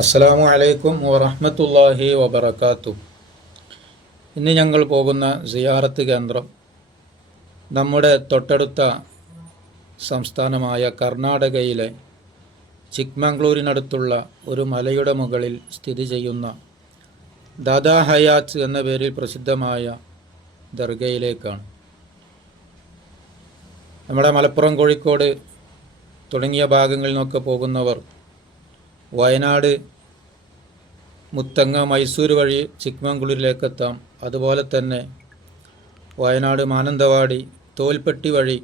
അസ്സലാമു അലൈക്കും വറഹമത്തല്ലാഹി വബർക്കാത്തു ഇന്ന് ഞങ്ങൾ പോകുന്ന സിയാറത്ത് കേന്ദ്രം നമ്മുടെ തൊട്ടടുത്ത സംസ്ഥാനമായ കർണാടകയിലെ ചിക്മംഗ്ലൂരിനടുത്തുള്ള ഒരു മലയുടെ മുകളിൽ സ്ഥിതി ചെയ്യുന്ന ദാദാ ഹയാത്ത് എന്ന പേരിൽ പ്രസിദ്ധമായ ദർഗയിലേക്കാണ്. നമ്മുടെ മലപ്പുറം കോഴിക്കോട് തുടങ്ങിയ ഭാഗങ്ങളിൽ നിന്നൊക്കെ പോകുന്നവർ വയനാട് മുത്തങ്ങ മൈസൂർ വഴി ചിക്മംഗ്ലൂരിലേക്കെത്താം അതുപോലെ തന്നെ വയനാട് മാനന്തവാടി തോൽപ്പെട്ടി വഴി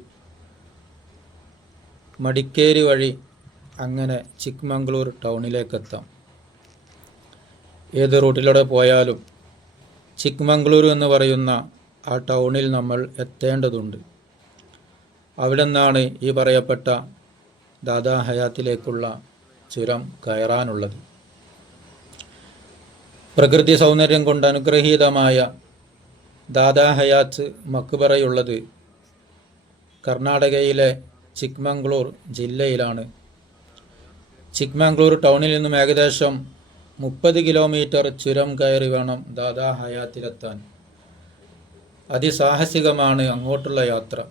മടിക്കേരി വഴി അങ്ങനെ ചിക്മംഗ്ലൂർ ടൗണിലേക്കെത്താം. ഏത് റൂട്ടിലൂടെ പോയാലും ചിക്മംഗ്ലൂർ എന്ന് പറയുന്ന ആ ടൗണിൽ നമ്മൾ എത്തേണ്ടതുണ്ട്. അവിടെ നിന്നാണ് ഈ പറയപ്പെട്ട ദാദാ ഹയാത്തിലേക്കുള്ള ചുരം കയറാനുള്ളത്. പ്രകൃതി സൗന്ദര്യം കൊണ്ട് അനുഗ്രഹീതമായ ദാദാ ഹയാത്ത് മക്ബറയുള്ളത് കർണാടകയിലെ ചിക്മംഗ്ലൂർ ജില്ലയിലാണ്. ചിക്മംഗ്ലൂർ ടൗണിൽ നിന്നും ഏകദേശം മുപ്പത് കിലോമീറ്റർ ചുരം കയറി വേണം ദാദാ ഹയാത്തിലെത്താൻ അതിസാഹസികമാണ് അങ്ങോട്ടുള്ള യാത്ര.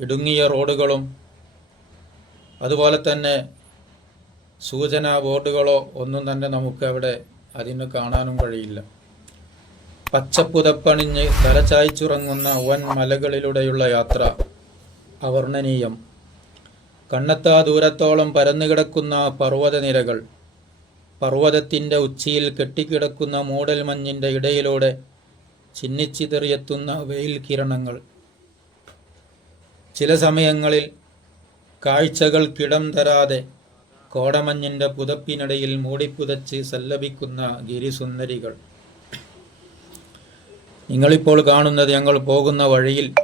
ഇടുങ്ങിയ റോഡുകളും അതുപോലെ തന്നെ സൂചന ബോർഡുകളോ ഒന്നും തന്നെ നമുക്ക് അവിടെ അതിന് കാണാനും കഴിയില്ല. പച്ചപ്പുതപ്പണിഞ്ഞ് തലചായ്ച്ചുറങ്ങുന്ന വൻ മലകളിലൂടെയുള്ള യാത്ര അവർണനീയം. കണ്ണത്താ ദൂരത്തോളം പരന്നുകിടക്കുന്ന പർവതനിരകൾ പർവതത്തിന്റെ ഉച്ചിയിൽ കെട്ടിക്കിടക്കുന്ന മൂടൽ മഞ്ഞിന്റെ ഇടയിലൂടെ ചിന്നിച്ചിതറിയെത്തുന്ന വെയിൽ കിരണങ്ങൾ. ചില സമയങ്ങളിൽ കാഴ്ചകൾക്കിടം തരാതെ കോടമഞ്ഞിന്റെ പുതപ്പിനിടയിൽ മൂടിപ്പുതച്ച് സല്ലപിക്കുന്ന ഗിരിസുന്ദരികൾ. നിങ്ങളിപ്പോൾ കാണുന്നത് ഞങ്ങൾ പോകുന്ന വഴിയിൽ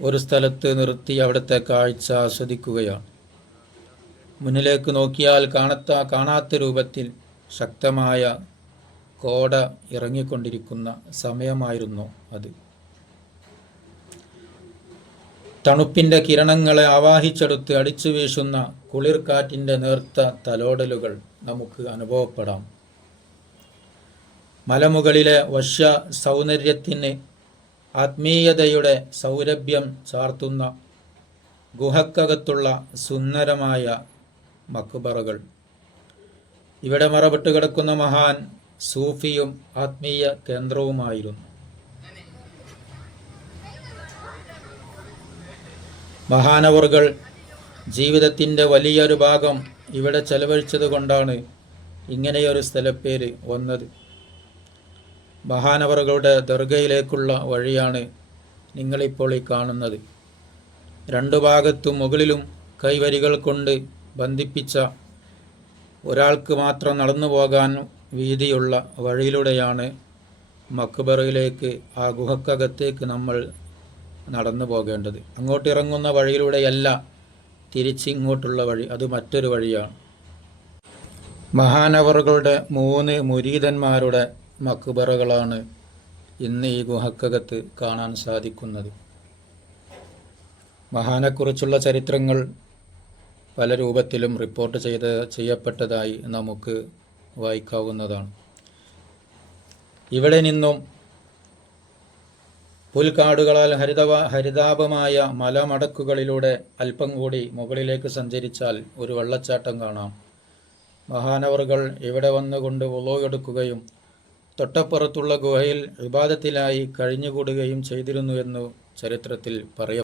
ഒരു സ്ഥലത്ത് നിർത്തി അവിടുത്തെ കാഴ്ച ആസ്വദിക്കുകയാണ്. മുന്നിലേക്ക് നോക്കിയാൽ കാണത്ത കാണാത്ത രൂപത്തിൽ ശക്തമായ കോട ഇറങ്ങിക്കൊണ്ടിരിക്കുന്ന സമയമായിരുന്നു അത്. തണുപ്പിന്റെ കിരണങ്ങളെ ആവാഹിച്ചെടുത്ത് അടിച്ചു വീശുന്ന കുളിർക്കാറ്റിന്റെ നേർത്ത തലോടലുകൾ നമുക്ക് അനുഭവപ്പെടാം. മലമുകളിലെ വശ്യ സൗന്ദര്യത്തിന് ആത്മീയതയുടെ സൗരഭ്യം ചാർത്തുന്ന ഗുഹക്കകത്തുള്ള സുന്ദരമായ മക്ബറകൾ. ഇവിടെ മറപെട്ട് കിടക്കുന്ന മഹാൻ സൂഫിയും ആത്മീയ കേന്ദ്രവുമായിരുന്നു. മഹാനവറുകൾ ജീവിതത്തിന്റെ വലിയൊരു ഭാഗം ഇവിടെ ചെലവഴിച്ചത് കൊണ്ടാണ് ഇങ്ങനെയൊരു സ്ഥലപ്പേര് വന്നത്. മഹാനവറുകളുടെ ദർഗയിലേക്കുള്ള വഴിയാണ് നിങ്ങളിപ്പോൾ ഈ കാണുന്നത്. രണ്ടു ഭാഗത്തും മുകളിലും കൈവരികൾ കൊണ്ട് ബന്ധിപ്പിച്ച ഒരാൾക്ക് മാത്രം നടന്നു പോകാൻ വീതിയുള്ള വഴിയിലൂടെയാണ് മക്ബറയിലേക്ക് ആ ഗുഹക്കകത്തേക്ക് നമ്മൾ നടന്നു പോകേണ്ടത്. അങ്ങോട്ട് ഇറങ്ങുന്ന വഴിയിലൂടെയല്ല തിരിച്ചിങ്ങോട്ടുള്ള വഴി അത് മറ്റൊരു വഴിയാണ്. മഹാനവറുകളുടെ മൂന്ന് മുരീതന്മാരുടെ മക്ബറകളാണ് ഇന്ന് ഈ ഗുഹക്കകത്ത് കാണാൻ സാധിക്കുന്നത്. മഹാനെക്കുറിച്ചുള്ള ചരിത്രങ്ങൾ പല രൂപത്തിലും റിപ്പോർട്ട് ചെയ്ത് ചെയ്യപ്പെട്ടതായി നമുക്ക് വായിക്കാവുന്നതാണ്. ഇവിടെ നിന്നും പുൽക്കാടുകളാൽ ഹരിതവ ഹരിതാപമായ മലമടക്കുകളിലൂടെ അല്പം കൂടി മുകളിലേക്ക് സഞ്ചരിച്ചാൽ ഒരു വെള്ളച്ചാട്ടം കാണാം. മഹാനവറുകൾ ഇവിടെ വന്നുകൊണ്ട് ഉളവെടുക്കുകയും തൊട്ടപ്പുറത്തുള്ള ഗുഹയിൽ വിവാദത്തിലായി കഴിഞ്ഞുകൂടുകയും ചെയ്തിരുന്നുവെന്നു ചരിത്രത്തിൽ പറയ